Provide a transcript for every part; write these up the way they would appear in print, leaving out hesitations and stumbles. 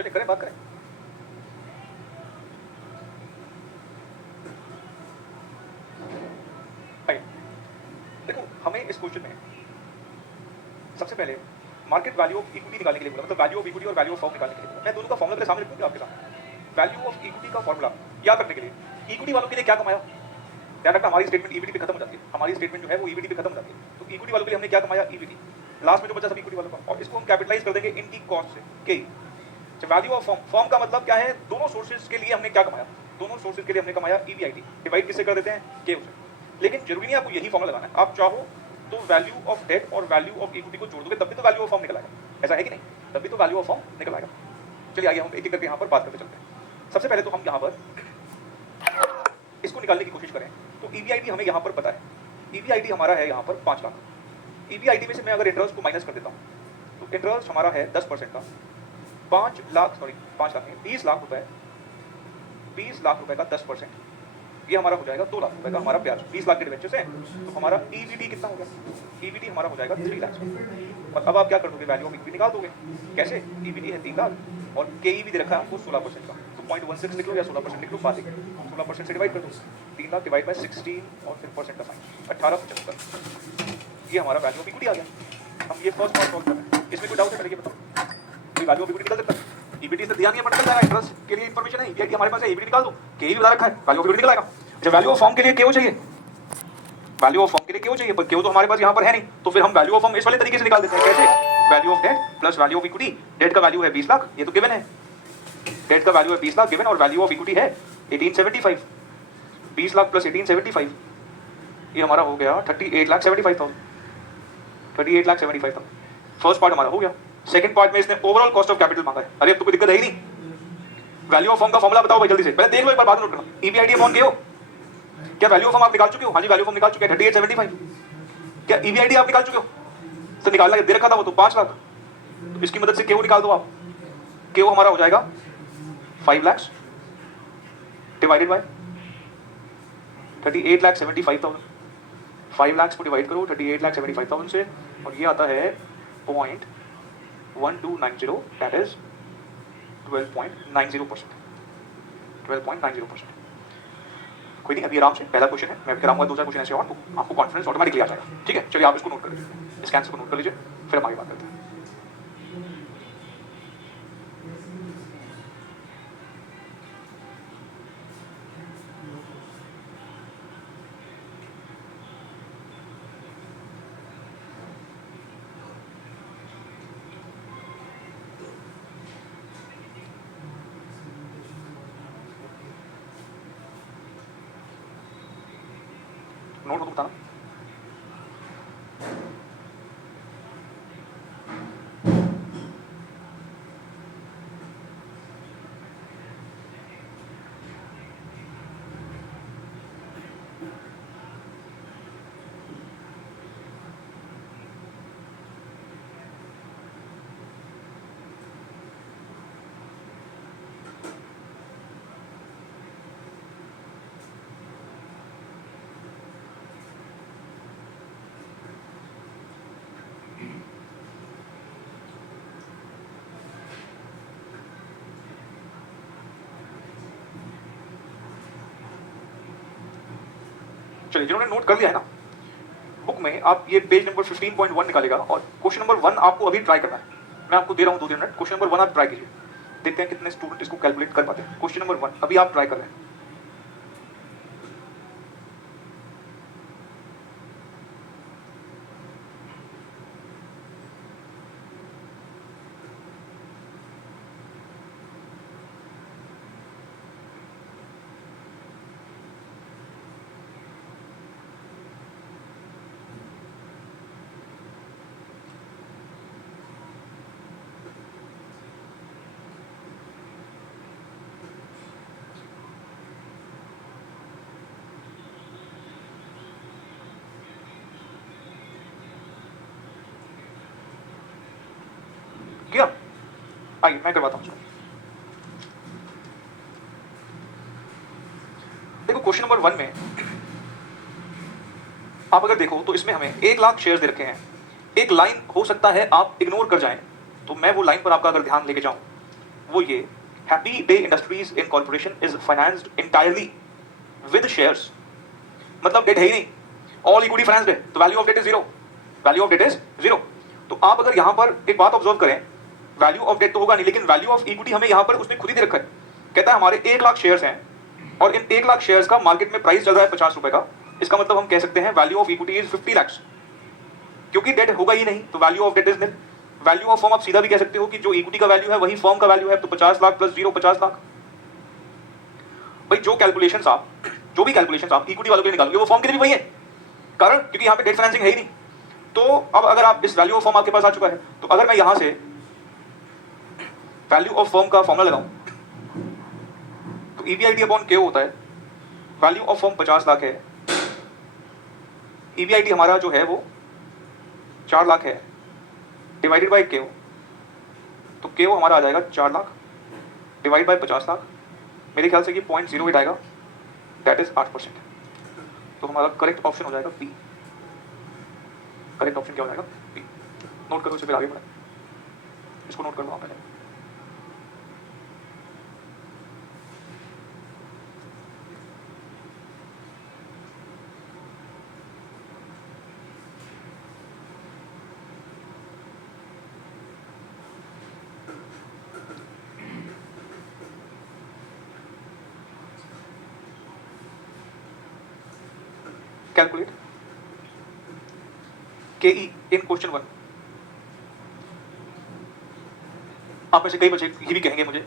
चलिए करें, बात करें। देखो हमें इस क्वेश्चन में सबसे पहले मार्केट वैल्यू ऑफ इक्विटी निकालने के लिए बोला, मतलब वैल्यू ऑफ इक्विटी और वैल्यू ऑफ फर्म निकालने के लिए बोला। मैं दोनों का फॉर्मूला तेरे सामने लिखूंगा आपके सामने। वैल्यू ऑफ इक्विटी का फॉर्मूला याद रखने के लिए, इक्विटी वालों के लिए क्या कमाया, ध्यान रखना हमारी स्टेटमेंट ईबीटी पे खत्म हो जाती है, हमारी स्टेटमेंट जो है वो ईबीटी पे खत्म हो जाती है। तो इक्विटी वालों के लिए हमने क्या कमाया, ईबीटी, लास्ट में जो बचा सब इक्विटी वालों का, और इसको हम कैपिटलाइज कर देंगे इनकी कॉस्ट से, के। वैल्यू ऑफ फर्म, फर्म का मतलब क्या है, दोनों सोर्सेज के लिए हमने क्या कमाया, दोनों सोर्सेज के लिए हमने कमाया ईबीआईटी, डिवाइड किससे कर देते हैं, के से। लेकिन जरूरी नहीं आपको यही फॉर्मूला लगाना है, आप चाहो तो वैल्यू ऑफ डेट और वैल्यू ऑफ इक्विटी को जोड़ दोगे तब भी तो वैल्यू ऑफ फर्म निकल आएगा, ऐसा है कि नहीं, तब भी तो वैल्यू ऑफ फर्म निकल आएगा। चलिए आइए हम एक एक करके यहाँ पर बात करते चलते हैं। सबसे पहले तो हम यहाँ पर इसको निकालने की कोशिश करें तो ईबीआईटी हमें यहाँ पर पता है, ईबीआईटी हमारा है यहाँ पर 5 लाख। ईबीआईटी में से मैं अगर इंटरेस्ट को माइनस कर देता हूँ तो इंटरेस्ट हमारा है 10% का, 5 लाख नहीं 20 लाख रुपए, 20 लाख रुपए का 10%, ये हमारा हो जाएगा 2 लाख रुपए का हमारा ब्याज 20 लाख के डिवेंचर से। तो हमारा ईबीटी कितना हो गया, ईबीटी हमारा हो जाएगा 3 लाख। और अब आप क्या कर दोगे, वैल्यू ऑफ इक्विटी निकाल दोगे। कैसे, ईबीटी है 3 लाख और केई भी दे रखा है आपको 16% का, तो 0.16 लिख लो या 16% लिख लो, बात है 16% से डिवाइड कर दो, 3 लाख डिवाइड बाय 16 और फिर परसेंट का साइन 1875, ये हमारा वैल्यू ऑफ इक्विटी आ गया। हम ये फर्स्ट पार्ट सॉल्व कर रहे हैं, इसमें कोई डाउट है पहले ये बताओ, कोई वैल्यू ऑफ इक्विटी निकल सकता है, ईबीटी से ध्यान ये पता चल जाएगा, इंटरेस्ट के लिए इंफॉर्मेशन है, ईबीआईटी हमारे पास है, ईबीटी निकाल दो, केई भी बता रखा है, वैल्यू ऑफ इक्विटी निकल आएगा। जब वैल्यू ऑफ फर्म के लिए क्यों चाहिए, वैल्यू ऑफ फर्म के लिए क्यों चाहिए, पर क्यों तो हमारे पास यहाँ पर है नहीं, तो फिर हम वैल्यू ऑफ फर्म इस वाले तरीके से निकाल देते हैं। कैसे, value of debt plus value of equity, debt का वैल्यू है 20 लाख, ये तो गिवन है, डेट का वैल्यू है 20 लाख गिवन, और वैल्यू ऑफ इक्विटी है 1875, 20 लाख प्लस 1875, ये हमारा हो गया 38,75,000, 38,75,000। फर्स्ट पार्ट हमारा हो गया। सेकंड पार्ट में इसने ओवरऑल कॉस्ट ऑफ कैपिटल मांगा है। अरे अब तो कोई दिक्कत है ही नहीं, वैल्यू ऑफ फर्म का फॉर्मूला बताओ भाई जल्दी से, पहले देख लो एक बार, बाद में नोट करना। ईबीआईटी अपॉन के हो, क्या वैल्यू ऑफ फर्म आप निकाल चुके हो, हाँ जी वैल्यू ऑफ फर्म निकाल चुके हैं 3875, क्या ईबीआईटी आप निकाल चुके हो, तो निकालना दे रखा था वो तो 5 लाख, तो इसकी मदद से केओ निकाल दो आप, केओ हमारा हो जाएगा 5 लाख डिवाइडेड बाय 38,75,000, 5 लाख को डिवाइड करो 38,75,000 से, और ये आता है 0.1290, दैट इज 12.90%, 12.90%। कोई नहीं, अभी आराम से पहला क्वेश्चन है, मैं भी कराऊंगा 2-4 क्वेश्चन ऐसे और, तो आपको कॉन्फिडेंस ऑटोमेटिकली आ जाएगा। ठीक है, चलिए आप इसको नोट कर लीजिए, इस आंसर को नोट कर लीजिए, फिर हम आगे बात करते हैं। नोट हो तो बताना। चलिए, जिन्होंने नोट कर लिया है ना, बुक में आप ये पेज नंबर 15.1 निकालेगा, और क्वेश्चन नंबर 1 आपको अभी ट्राई करना है, मैं आपको दे रहा हूँ 2-3 मिनट, क्वेश्चन नंबर 1 आप ट्राई कीजिए, देखते हैं कितने स्टूडेंट इसको कैलकुलेट कर पाते हैं। क्वेश्चन नंबर 1 अभी आप ट्राई कर रहे हैं। किया, आइए मैं करवाता हूँ इसको। देखो क्वेश्चन नंबर 1 में आप अगर देखो तो इसमें हमें 1 लाख शेयर दे रखे हैं। एक लाइन हो सकता है आप इग्नोर कर जाएं, तो मैं वो लाइन पर आपका अगर ध्यान लेके जाऊं, वो ये, happy day industries in corporation is financed entirely with shares, मतलब डेट है ही नहीं, ऑल इक्विटी फाइनेंस्ड है, तो value of debt is zero, value of debt is zero. तो आप अगर यहां पर एक बात ऑब्जर्व करें, वैल्यू ऑफ डेट तो होगा नहीं, लेकिन वैल्यू ऑफ इक्विटी हमें यहां पर उसने खुद ही दे रखा है। कहता है हमारे 1 लाख शेयर्स हैं और इन 1 लाख शेयर्स का मार्केट में प्राइस चल रहा है 50 रुपए का, इसका मतलब हम कह सकते हैं value of equity is 50 lakh, क्योंकि डेट होगा ही नहीं, तो value of debt is nil. Value of firm आप सीधा भी कह सकते हो कि जो इक्विटी का वैल्यू है वही फर्म का वैल्यू है, तो 50 लाख प्लस जीरो 50 लाख। भाई जो भी कैलकुलेशंस आप इक्विटी वालों के लिए निकालोगे वो फर्म के लिए भी वही है, कारण क्योंकि यहाँ पे डेट फाइनेंसिंग है ही नहीं। तो अब अगर आप इस वैल्यू ऑफ फर्म आपके पास आ चुका है, तो अगर मैं यहां से वैल्यू ऑफ फर्म का फॉर्मूला लगाऊं, तो ईबीआईटी अपॉन क्यू होता है, वैल्यू ऑफ फर्म 50 लाख है, ईबीआईटी हमारा जो है वो 4 लाख है, डिवाइडेड बाई क्यू, तो क्यू हमारा आ जाएगा 4 लाख डिवाइड बाई 50 लाख, मेरे ख्याल से ये 0.08 आएगा, दैट इज 8%। तो हमारा करेक्ट ऑप्शन हो जाएगा बी। करेक्ट ऑप्शन क्या हो जाएगा? बी। नोट करो, इससे फिर आगे बढ़े, इसको नोट कर लो आप पहले। कैलकुलेट KE इन क्वेश्चन 1। आप में से कई बच्चे ये भी कहेंगे मुझे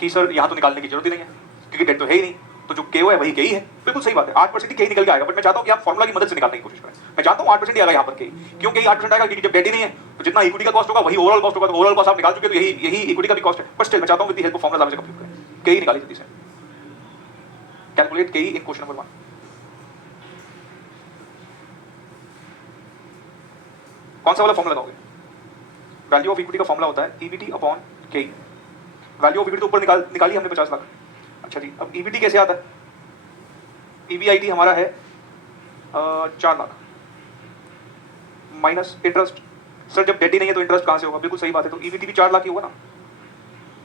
कि सर यहाँ तो निकालने की जरूरत ही नहीं है क्योंकि डेट तो है ही नहीं, तो जो KO है वही KE है। बिल्कुल सही बात है, 8% ही KE निकल के आएगा, बट मैं चाहता हूँ कि आप फॉर्मुला की मदद से निकालने की कोशिश करें। मैं चाहता हूँ 8% ही आएगा यहाँ पर KE। क्यों KE 8% आएगा? क्योंकि जब डेट ही नहीं है तो जितना इक्विटी का कॉस्ट होगा वही ओवरऑल कॉस्ट होगा, तो ओवरऑल कॉस्ट आप निकाल चुके, तो यही इक्विटी का भी कॉस्ट है। बट स्टिल मैं चाहता हूँ with the help of formula आप इसे कंप्यूट करें। KE निकालिए जल्दी से, कैलकुलेट KE इन क्वेश्चन नंबर 1। कौन सा वाला फॉर्मुला लगाओगे? वैल्यू ऑफ इक्विटी का फॉर्मुला होता है EBT upon KE। Value of equity तो ऊपर निकाली हमने 50 लाख। अच्छा जी, अब ईबीटी कैसे आता है? ईबीआईटी हमारा है 4 लाख माइनस इंटरेस्ट। सर जब डेट ही नहीं है तो इंटरेस्ट कहाँ से होगा? बिल्कुल सही बात है, तो ईबीटी भी 4 लाख ही होगा ना।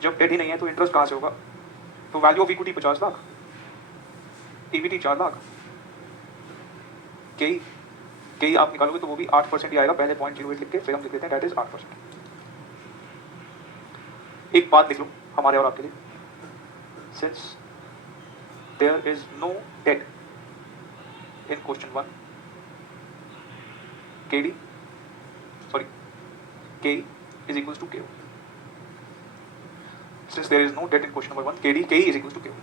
जब डेट ही नहीं है तो इंटरेस्ट कहाँ से होगा? तो value of equity 50 lakh, EBT 4 lakh, KE आप निकालोगे तो वो भी 8% ही आएगा। पहले 0.08 लिख के फिर हम लिख देते हैं दैट इज 8%। एक बात लिख लो हमारे और आपके लिए, since there is no debt in question 1, KE is equals to KO. Since there is no debt in question number 1, KE is equals to KO.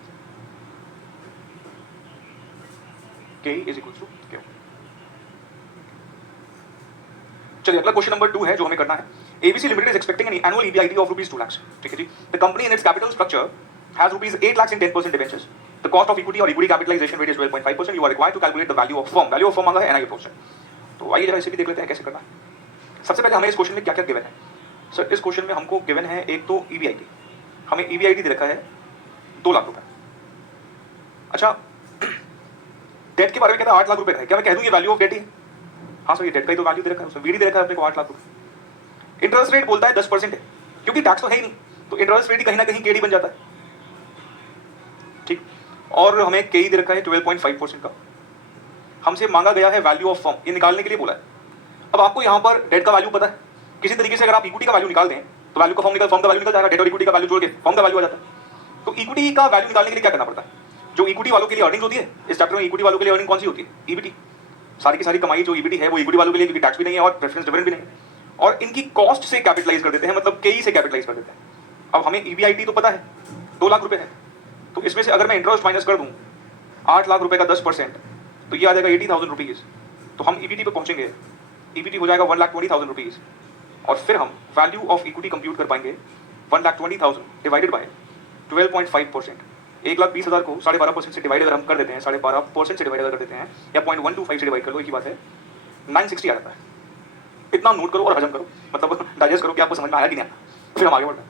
KE is equals to KO. चलिए अगला question number 2 है जो हमें करना है। ABC Limited is expecting an annual EBIT of rupees 2 lakhs. ठीक है जी। The company in its capital structure has rupees 8 lakhs in 10% debentures. The cost of equity or equity capitalization rate is 12.5%. You are required to calculate the value of firm. Value of firm मांगा है NI portion. तो आइए जरा इसे भी देख लेते हैं कैसे करना है। सबसे पहले हमें इस क्वेश्चन में क्या क्या गिवन है। सर इस क्वेश्चन में हमको गिवन है एक तो EBIT, हमें EBIT दे रखा है 2 लाख रुपए। अच्छा डेट के बारे में कहता है 8 लाख रुपए का है, क्या मैं कह दूं ये वैल्यू ऑफ डेट ही? हाँ सर ये डेट का ही तो वैल्यू दे रखा है, उसमें VD दे रखा है अपने को 8 लाख रुपए। इंटरेस्ट रेट बोलता है 10% है, क्योंकि टैक्स तो है ही नहीं, तो इंटरेस्ट रेट ही कहीं ना कहीं KD बन जाता है। ठीक, और हमें KE दे रखा है 12.5% का। हमसे मांगा गया है वैल्यू ऑफ फर्म, ये निकालने के लिए बोला है। अब आपको यहाँ पर डेट का वैल्यू पता है, किसी तरीके से अगर आप इक्विटी का वैल्यू निकाल दें तो वैल्यू का फर्म का वैल्यू निकल जाएगा, डेट और इक्विटी का वैल्यू जोड़ के फर्म का वैल्यू आ जाता है। तो इक्विटी का वैल्यू निकालने के लिए क्या करना पड़ता है? जो इक्विटी वालों के लिए अर्निंग होती है, इस चैप्टर में इक्विटी वालों के लिए अर्निंग कौन सी होती है? EBIT। सारी की सारी कमाई जो EBIT है वो इक्विटी वालों के लिए, क्योंकि टैक्स भी नहीं है और प्रेफरेंस डिविडेंड भी नहीं है, और इनकी कॉस्ट से कैपिटलाइज कर देते हैं, मतलब KE से कैपिटलाइज कर देते हैं। अब हमें EBIT तो पता है 2 लाख रुपए है, तो इसमें से अगर मैं इंटरेस्ट माइनस कर दूं 8 लाख रुपए का 10%, तो ये आ जाएगा 80,000 रुपीज। तो हम EBIT पे पहुंचेंगे, EBIT हो जाएगा 1,20,000 रुपीज, और फिर हम वैल्यू ऑफ इक्विटी कंप्यूट कर पाएंगे 1,20,000 डिवाइडेड बाय 12.5%। 1,20,000 को 12.5% से डिवाइड अगर हम कर देते हैं, 12.5% से डिवाइड अगर कर देते हैं, या 0.125 से डिवाइड कर लो, एक ही बात है, 960 आ जाता है। इतना नोट करो और हजम करो, मतलब डाइजेस्ट करो कि आपको समझ में आया कि नहीं आया, फिर हम आगे बढ़ते हैं।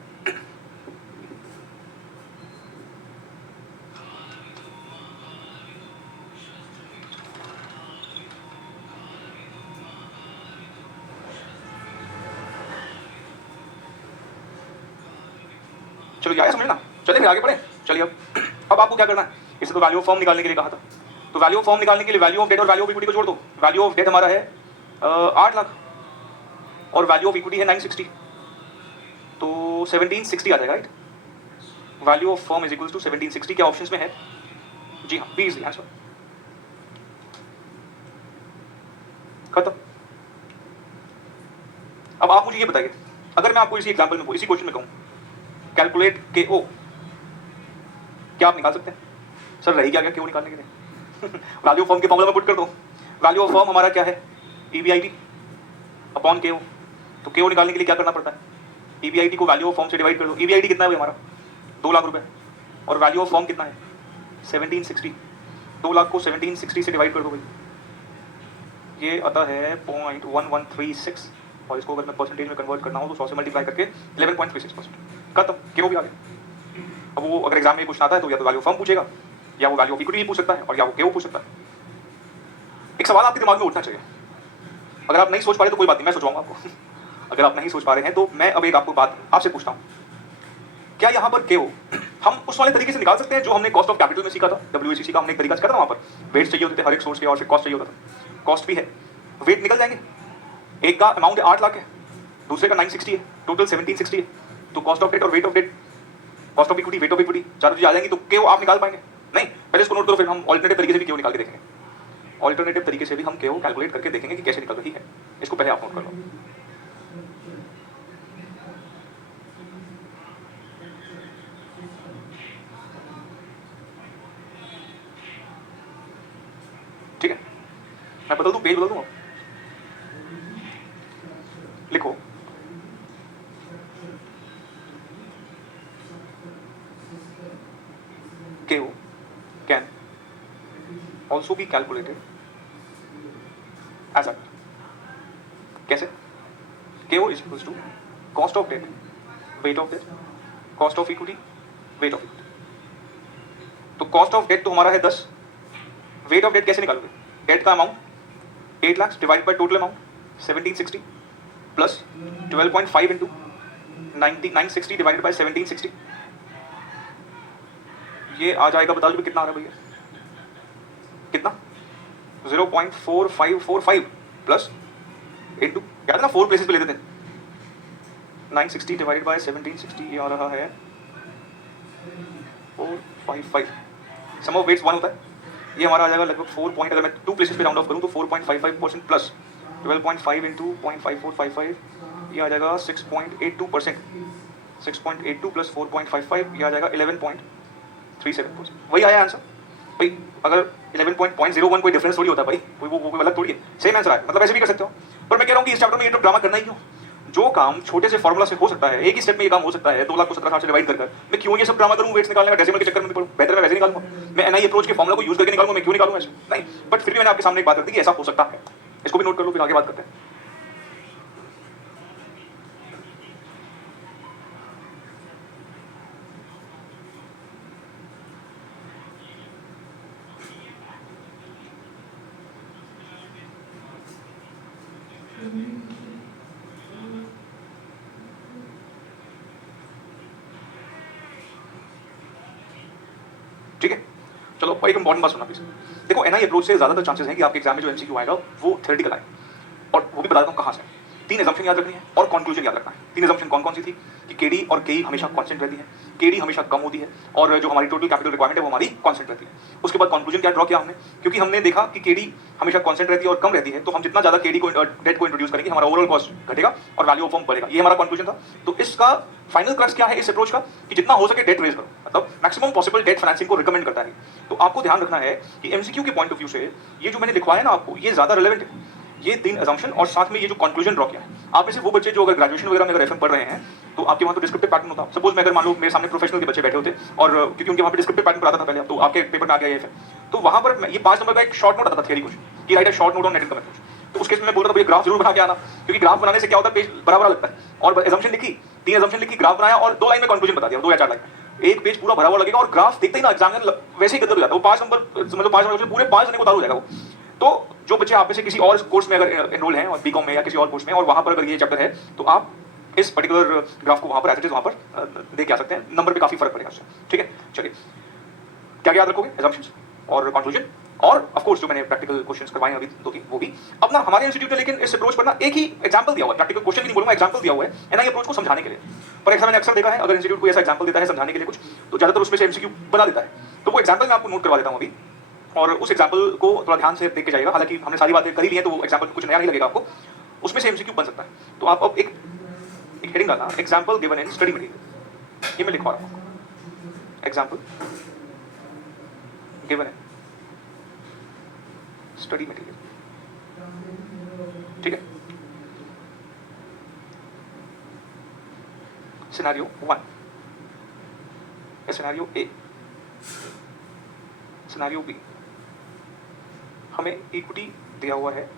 चलो आया समझना, चलिए फिर आगे बढ़े। चलिए अब आपको क्या करना है, इसे तो वैल्यू ऑफ फर्म निकालने के लिए कहा था, तो वैल्यू ऑफ फर्म निकालने के लिए वैल्यू ऑफ डेट और वैल्यू ऑफ इक्विटी को जोड़ दो। वैल्यू ऑफ डेट हमारा है 8 लाख और वैल्यू ऑफ इक्विटी है 960, तो 1760 आ जाएगा, right. Value of firm is equal to 1760, क्या ऑप्शंस में है? जी हाँ, बी इज द आंसर। खत्म। अब आप मुझे ये बताइए, अगर मैं आपको इसी एग्जांपल में, इसी क्वेश्चन में कहूं कैलकुलेट के ओ, क्या आप निकाल सकते हैं? सर रही क्या के ओ निकालने के लिए? वैल्यू ऑफ फर्म के फॉर्मूला में पुट कर दो। वैल्यू ऑफ फर्म हमारा क्या है? ईबीआईटी अपॉन के ओ। तो के ओ निकालने के लिए क्या करना पड़ता है? ईबीआईटी को वैल्यू ऑफ फर्म से डिवाइड कर दो। ईबीआईटी कितना है हमारा? 2 लाख रुपए, और वैल्यू ऑफ फर्म कितना है? 1760। 2 लाख को 1760 से डिवाइड कर दो भाई, ये आता है 0.1136, और इसको अगर मैं परसेंटेज में कन्वर्ट करना हो तो 100 से मल्टीप्लाई करके 11.36%। खत्म, क्यों भी आ गया। अब वो अगर एग्जाम में कुछ आता है तो या तो वैल्यू ऑफ फर्म पूछेगा, या वो वैल्यू ऑफ इक्विटी पूछ सकता है, और या वो केओ पूछ सकता है। एक सवाल आपके दिमाग में उठना चाहिए, अगर आप नहीं सोच पा रहे तो कोई बात नहीं, मैं सोचवाऊंगा आपको। अगर आप नहीं सोच पा रहे हैं तो मैं अब एक आपको बात आपसे पूछता हूँ, क्या यहाँ पर केओ हम उस वाले तरीके से निकाल सकते हैं जो हमने कॉस्ट ऑफ कैपिटल में सीखा था? डब्ल्यूएसीसी का हमने एक तरीका सीखा था, वहाँ पर वेट्स चाहिए होते थे हर एक सोर्स के, और फिर कॉस्ट चाहिए होता था। कॉस्ट भी है, वेट निकल जाएंगे, एक का अमाउंट 8 लाख है, दूसरे का 960 है, टोटल 1760 है, तो कॉस्ट ऑफ डेट और weight of debt, cost of equity, weight of equity, चारों चीजें आ जाएंगी, तो केओ आप निकाल पाएंगे? नहीं, पहले इसको नोट करो, फिर हम ऑल्टरनेटिव तरीके से भी केओ निकाल के देखेंगे। ऑल्टरनेटिव तरीके से भी हम केओ कैलकुलेट करके देखेंगे कि कैसे निकल रही है, इसको पहले आप नोट कर लो। ठीक है, मैं बदल दूं, पेज बदल दूं, लिखो KO can also be calculated as a, कैसे? KO is equals to cost of debt, weight of debt, cost of equity, weight of equity। तो cost of debt तो हमारा है 10, weight of debt कैसे निकालोगे? डेट का amount 8 lakh divide by total amount 1760 plus 12.5 into 960 divided by 1760, ये आ जाएगा, बता दो कितना आ रहा है भैया? कितना? 0.4545 प्लस इंटू, याद ना 4 प्लेसेस पे लेते थे, 960 डिवाइडेड बाय 1760, ये आ रहा है 455। सम ऑफ वेट्स 1 होता है, ये हमारा आ जाएगा लगभग 4 पॉइंट, अगर मैं 2 प्लेसेस पे राउंड ऑफ करूं तो 4.55% प्लस 12.5 इंटू 0.5455, ये आ जाएगा 6.82%। 6.82 प्लस 4.55, ये आ जाएगा 11.37%। वही आया आंसर भाई। अगर 11.01 कोई डिफरेंस थोड़ी होता है भाई, वो अलग थोड़ी है, सेम आंसर आया, मतलब ऐसे भी कर सकते हो। पर मैं कह रहा हूँ कि इस चैप्टर में ये तो ड्रामा करना ही क्यों? जो काम छोटे से फॉर्मुला से हो सकता है, एक ही स्टेप में ये काम हो सकता है, 2 लाख को 17,000 से डिवाइड कर, मैं क्यों ये सब ड्रामा करूँ? वेट्स निकालने का डेसिमल के चक्कर में पड़ूं, बेहतर मैं वैसे निकालूंगा, मैं एनआई अप्रोच के फॉर्मुला को यूज करके निकालूंगा, मैं क्यों निकालूंगा ऐसे? नहीं, बट फिर भी मैंने आपके सामने एक बात कर दी कि ऐसा हो सकता है, इसको भी नोट कर लो, फिर आगे बात करते हैं। ठीक है, चलो एक इंपॉर्टेंट बात सुनना प्लीज। देखो, एनआई अप्रोच से ज्यादातर चांसेस हैं कि आपके एग्जाम में जो एमसीक्यू आएगा वो थ्योरेटिकल आए, और वो भी बताता हूँ कहाँ से। 3 एजम्पशन याद रखनी है और कंक्लूजन याद रखना है। 3 एजम्पशन कौन कौन सी थी? कि केडी और केई हमेशा कांस्टेंट रहती है, केडी हमेशा कम होती है, और जो हमारी टोटल कैपिटल रिक्वायरमेंट है वो हमारी कांस्टेंट रहती है। उसके बाद कंक्लूजन क्या ड्रॉ किया हमने? क्योंकि हमने देखा कि केडी हमेशा कांस्टेंट रहती है और कम रहती है, तो हम जितना ज्यादा केडी को डेट को इंट्रोड्यूस करेंगे हमारा ओवरऑल कॉस्ट घटेगा और वैल्यू ऑफ फर्म बढ़ेगा। ये हमारा कंक्लूजन था। तो इसका फाइनल क्रक्स क्या है इस अप्रोच का? कि जितना हो सके डेट रेज करो, मतलब मैक्सिमम पॉसिबल डेट फाइनेंसिंग को रिकमेंड करता है। तो आपको ध्यान रखना है कि एमसीक्यू के पॉइंट ऑफ व्यू से ये जो मैंने लिखवाया ना आपको, ये ज्यादा रिलेवेंट है। ये 3 असम्पशन और साथ में ये जो कंक्लूजन ड्रॉ किया है। आप में से वो बच्चे जो अगर ग्रेजुएशन वगैरह में अगर एफएम पढ़ रहे हैं तो आपके वहाँ तो डिस्क्रिप्टिव पैटर्न होता। सपोज मैं अगर मान लो मेरे सामने प्रोफेशनल के बच्चे बैठे होते और क्योंकि उनके वहाँ पे डिस्क्रिप्टिव पैटर्न पढ़ाता था पहले, तो आपके पेपर में आ गया ये एफएम, तो वहाँ पर ये 5 नंबर का एक शॉर्ट नोट आता था थियरी क्वेश्चन कि right a short note on net income approach. तो उस केस में मैं बोल रहा था भैया ग्राफ जरूर बना के आना, क्योंकि ग्राफ बनाने से क्या होता है, पेज बराबर लगता है। और असम्पशन लिखी, 3 असम्पशन लिखी, ग्राफ बनाया और 2 लाइन में कंक्लूजन बता दिया, 2 या 4 लाइन, एक पेज पूरा भरा हुआ लगेगा। और ग्राफ देखते ही ना एग्जामिनर वैसे ही गदर हो जाता है, वो 5 नंबर मतलब 5 नंबर पूरे 5 जने को उतार हो जाएगा वो। तो जो बच्चे आप में से किसी और कोर्स में अगर एनरोल हैं और बीकॉम में या किसी और कोर्स में, और वहां पर अगर ये चैप्टर है, तो आप इस पर्टिकुलर ग्राफ को वहां पर एज इट इज वहां पर देख के आ सकते हैं, नंबर पे काफी फर्क पड़ेगा उससे, ठीक है। चलिए क्या याद रखोगे, एजम्पशंस और कंक्लूजन, और ऑफ कोर्स जो मैंने प्रैक्टिकल क्वेश्चंस करवाए अभी 2-3 वो भी। अब ना हमारे इंस्टीट्यूट में लेकिन इस अप्रोच पर ना एक ही एग्जांपल दिया हुआ है, प्रैक्टिकल क्वेश्चन भी नहीं बोलूंगा, एग्जांपल दिया हुआ है एनआई अप्रोच को समझाने के लिए। पर ऐसा मैंने अक्सर देखा है, अगर इंस्टीट्यूट को ऐसा एग्जांपल देता है समझाने के लिए कुछ, तो ज्यादातर उसमें से एमसीक्यू बना देता है। तो वो एग्जांपल मैं आपको नोट करवा देता हूं अभी, और उस एग्जांपल को थोड़ा ध्यान से देख के जाइएगा। हालांकि हमने सारी बातें कर ही ली है, तो वो एग्जांपल कुछ नया नहीं लगेगा आपको, उसमें से एमसीक्यू बन सकता है। तो आप अब एक हेडिंग डालना, example given in study material, ये मैं लिखवा रहा हूं, example given in study material, ठीक है। सिनेरियो 1, सिनेरियो ए, सिनेरियो बी, हमें इक्विटी दिया हुआ है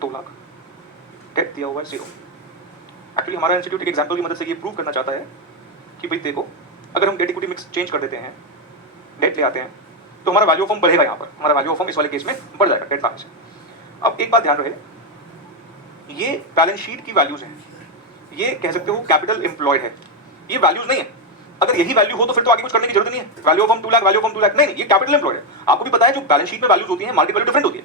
2 लाख, डेट दिया हुआ है 0। एक्चुअली हमारा इंस्टीट्यूट एक एग्जांपल की मदद से ये प्रूव करना चाहता है कि भाई देखो, अगर हम डेट इक्विटी मिक्स चेंज कर देते हैं, डेट ले आते हैं, तो हमारा वैल्यू ऑफ फर्म बढ़ेगा। यहाँ पर हमारा वैल्यू ऑफ फर्म इस वाले केस में बढ़ जाएगा डेट लाने से। अब एक बात ध्यान रहे, ये बैलेंस शीट की वैल्यूज हैं, ये कह सकते हो कैपिटल एम्प्लॉयड है, ये वैल्यूज नहीं है। अगर यही वैल्यू हो तो फिर तो आगे कुछ करने की जरूरत नहीं है, value of firm 2 lakh, value of firm 2 lakh, नहीं, ये कैपिटल एम्प्लॉयड है। आपको भी पता है जो बैलेंस शीट में वैल्यूज होती है, मार्केट वैल्यू डिफरेंट होती है।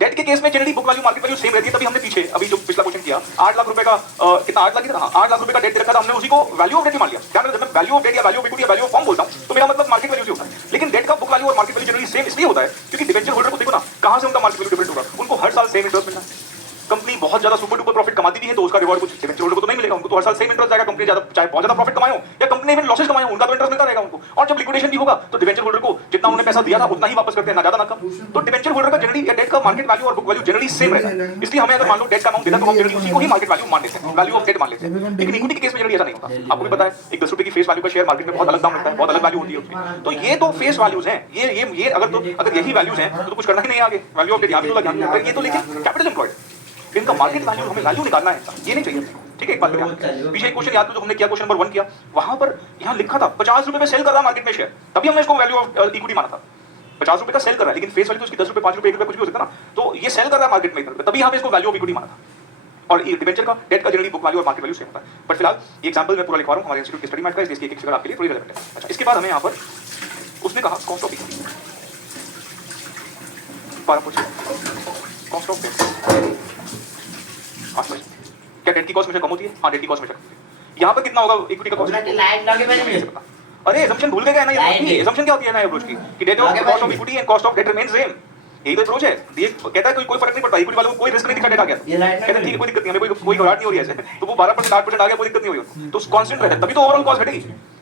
डेट के केस में generally book value market value same रहती है। तभी हमने पीछे अभी जो पिछला क्वेश्चन किया 8 लाख रुपए का, कितना 8 लाख ही था, हाँ 8 लाख रुपए का डेट दे रखा था, हमने उसी को वैल्यू ऑफ डेट मान लिया। ध्यान रखना, जब मैं वैल्यू ऑफ डेट या वैल्यू ऑफ इक्विटी या वैल्यू ऑफ फर्म बोलता हूं तो मेरा मतलब मार्केट वैल्यू से होता है। लेकिन डेट का बुक वैल्यू और मार्केट वैल्यू जनरली सेम इसलिए होता है क्योंकि डिबेंचर होल्डर को देखो ना, कहां से उनका मार्केट वैल्यू डिफरेंट होगा, उनको हर साल सेम इंटरेस्ट मिलना है। कंपनी बहुत ज्यादा सुपर डुपर प्रॉफिट कमाती भी है तो उसका रिवॉर्ड कुछ डिबेंचर होल्डर को तो नहीं मिलेगा, उनको तो हर साल सेम इंटरेस्ट जाएगा। कंपनी ज्यादा चाहे बहुत ज्यादा प्रॉफिट कमाए हो या कंपनी में लॉसेस कमाए हो, उनका तो इंटरेस्ट मिलता रहेगा उनको। और जब लिक्विडेशन भी होगा तो डिबेंचर होल्डर को जितना उन्होंने पैसा दिया था उतना ही वापस करते हैं, ना ज्यादा ना कम। तो डिबेंचर होल्डर का जनरली डेट का मार्केट वैल्यू और बुक वैल्यू जनरली सेम रहता है। इसलिए हमें अगर मान लो डेट का अमाउंट देना तो हम जनरली उसी को ही मार्केट वैल्यू मान लेते हैं, वैल्यू ऑफ डेट मान लेते हैं। लेकिन इक्विटी के केस में जनरली ऐसा नहीं होता। आपको भी पता है एक 10 रुपए की फेस वैल्यू का शेयर मार्केट में बहुत अलग दाम मिलता है, बहुत अलग वैल्यू होती है उसकी। तो ये तो फेस वैल्यूज हैं, ये अगर यही वैल्यूज हैं तो कुछ करना ही नहीं आगे। वैल्यू ऑफ डेट यहाँ भी तो लगा, ये तो लेकिन कैपिटल एम्प्लॉयड, इनका मार्केट वैल्यू हमें वैल्यू निकालना है, ये नहीं चाहिए, ठीक है। एक बात पीछे एक क्वेश्चन याद करो जो हमने किया, क्वेश्चन नंबर 1 किया, वहां पर यहाँ लिखा था 50 रुपए में सेल कर रहा मार्केट में शेयर, तभी हमने इसको वैल्यू ऑफ इक्विटी माना था। 50 रुपए का सेल कर रहा है, लेकिन फेस वैल्यू तो उसकी 10 रुपए 5 रुपए 1 रुपए कुछ भी हो सकता है ना, तो ये सेल कर रहा है मार्केट में, तभी हमने इसको वैल्यू ऑफ इक्विटी माना था। और डिबेंचर का डेट का जनरली बुक वैल्यू और मार्केट वैल्यू सेम होता है। बट फिलहाल ये एग्जांपल मैं पूरा लिखवा रहा हूं हमारे इंस्टीट्यूट की स्टडी मैट का, इसकी एक फिगर आपके लिए थोड़ी रिलेवेंट है। अच्छा, इसके बाद हमें यहाँ पर उसने कहा cost of equity 12%, cost of debt 8%। क्या डेट की कॉस्ट में कम होती है? हाँ, डेट की कॉस्ट में कम होती है। यहाँ पर कितना होगा इक्विटी का कॉस्ट? अरे assumption भूल गए ना, ये assumption क्या होती है ना अप्रोच की कि debt of cost of equity and cost of debt remain same. यही तो अप्रोच है। ये कहता है कोई फर्क नहीं पड़ता, इक्विटी वालों को कोई रिस्क नहीं दिखा, डेट आ गया कहते हैं ठीक है कोई दिक्कत नहीं, हमें कोई घबराहट नहीं हो रही है ऐसे, तो वो 12% 8% आ गया, कोई दिक्कत नहीं हुई, तो कांस्टेंट रहता है, तभी तो ओवरऑल कॉस्ट घटेगी।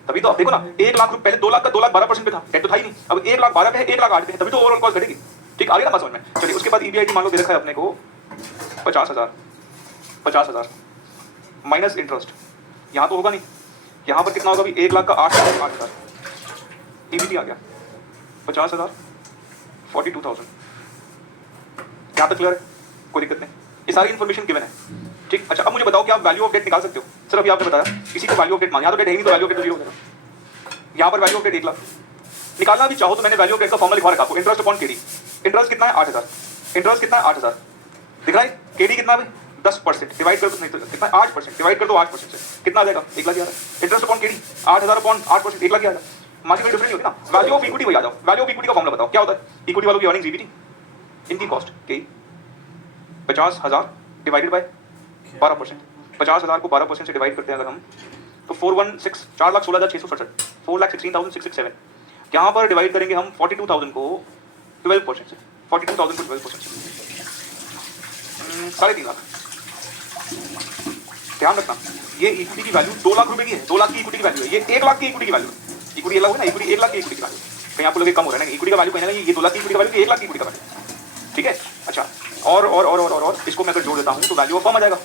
तभी तो आप देखो ना 1 लाख रुपए पहले 2 लाख का 2 लाख 12% पे था, डेट तो था ही नहीं, अब 1 लाख 12 पे है, 1 लाख 8 पे है, तभी तो ओवरऑल कॉस्ट घटेगी। ठीक आ गया ना बात समझ में? चलिए उसके बाद ईबीआईटी मान लो दे रखा है अपने को 50,000 माइनस इंटरेस्ट, यहाँ तो होगा नहीं, यहाँ पर कितना होगा अभी 1 लाख का 8,000 ईबीटी आ गया 50,000 42,000। यहाँ तक क्लियर है? कोई दिक्कत नहीं, ये सारी इन्फॉर्मेशन गिवन है, ठीक। अच्छा अब मुझे बताओ कि आप वैल्यू ऑफ डेट निकाल सकते हो? सर अभी आपने बताया किसी को वैल्यू ऑफ डेट मान, यहाँ तो डेट है नहीं तो वैल्यू ऑफ डेट तो 0 हो जाएगा। यहाँ पर वैल्यू ऑफ डेट 1 लाख निकालना भी चाहो तो मैंने वैल्यू ऑफ डेट का फॉर्मूला लिखवा रखा आपको, इंटरेस्ट अपॉन केडी। इंटरेस्ट कितना है 8,000, इंटरेस्ट कितना है 8,000 दिख रहा है, केडी कितना है 10% डिवाइड कर दो, नहीं तो कितना 8% डिवाइड कर दो 8% से कितना आ जाएगा 1 lakh. Interest upon KD 8,000 upon 8% 1 lakh आ जाएगा। मार्केट डिफरेंस होगी ना। वैल्यू ऑफ इक्विटी वही आ जाओ, वैल्यू ऑफ इक्विटी का फॉर्मूला बताओ क्या होता है? इक्विटी वालों की अर्निंग्स ईबीटी, इनकी कॉस्ट के 50,000 डिवाइडेड बाय 12%। 50,000 को 12% से डिवाइड करते हैं अगर हम तो 4,16,667 4,16,667। यहाँ पर डिवाइड करेंगे हम 42,000 को 12% से, 42,000 को 12% से 3.5 लाख। ध्यान रखना ये इक्विटी की वैल्यू 2 लाख रुपए की है, 2 लाख की इक्विटी की वैल्यू है, ये 1 लाख की इक्विटी की वैल्यू है। इक्विटी 1 लाख है ना, इक्विटी 1 लाख की इक्विटी की वैल्यू कहीं आपको लगे कम हो रहा है ना, इक्विटी का वैल्यू कहीं ना ये 2 लाख की इक्विटी का वैल्यू 1 लाख की इक्विटी का वैल्यू, ठीक है। अच्छा और इसको मैं अगर जोड़ देता हूँ तो वैल्यू ऑफ फर्म आ जाएगा।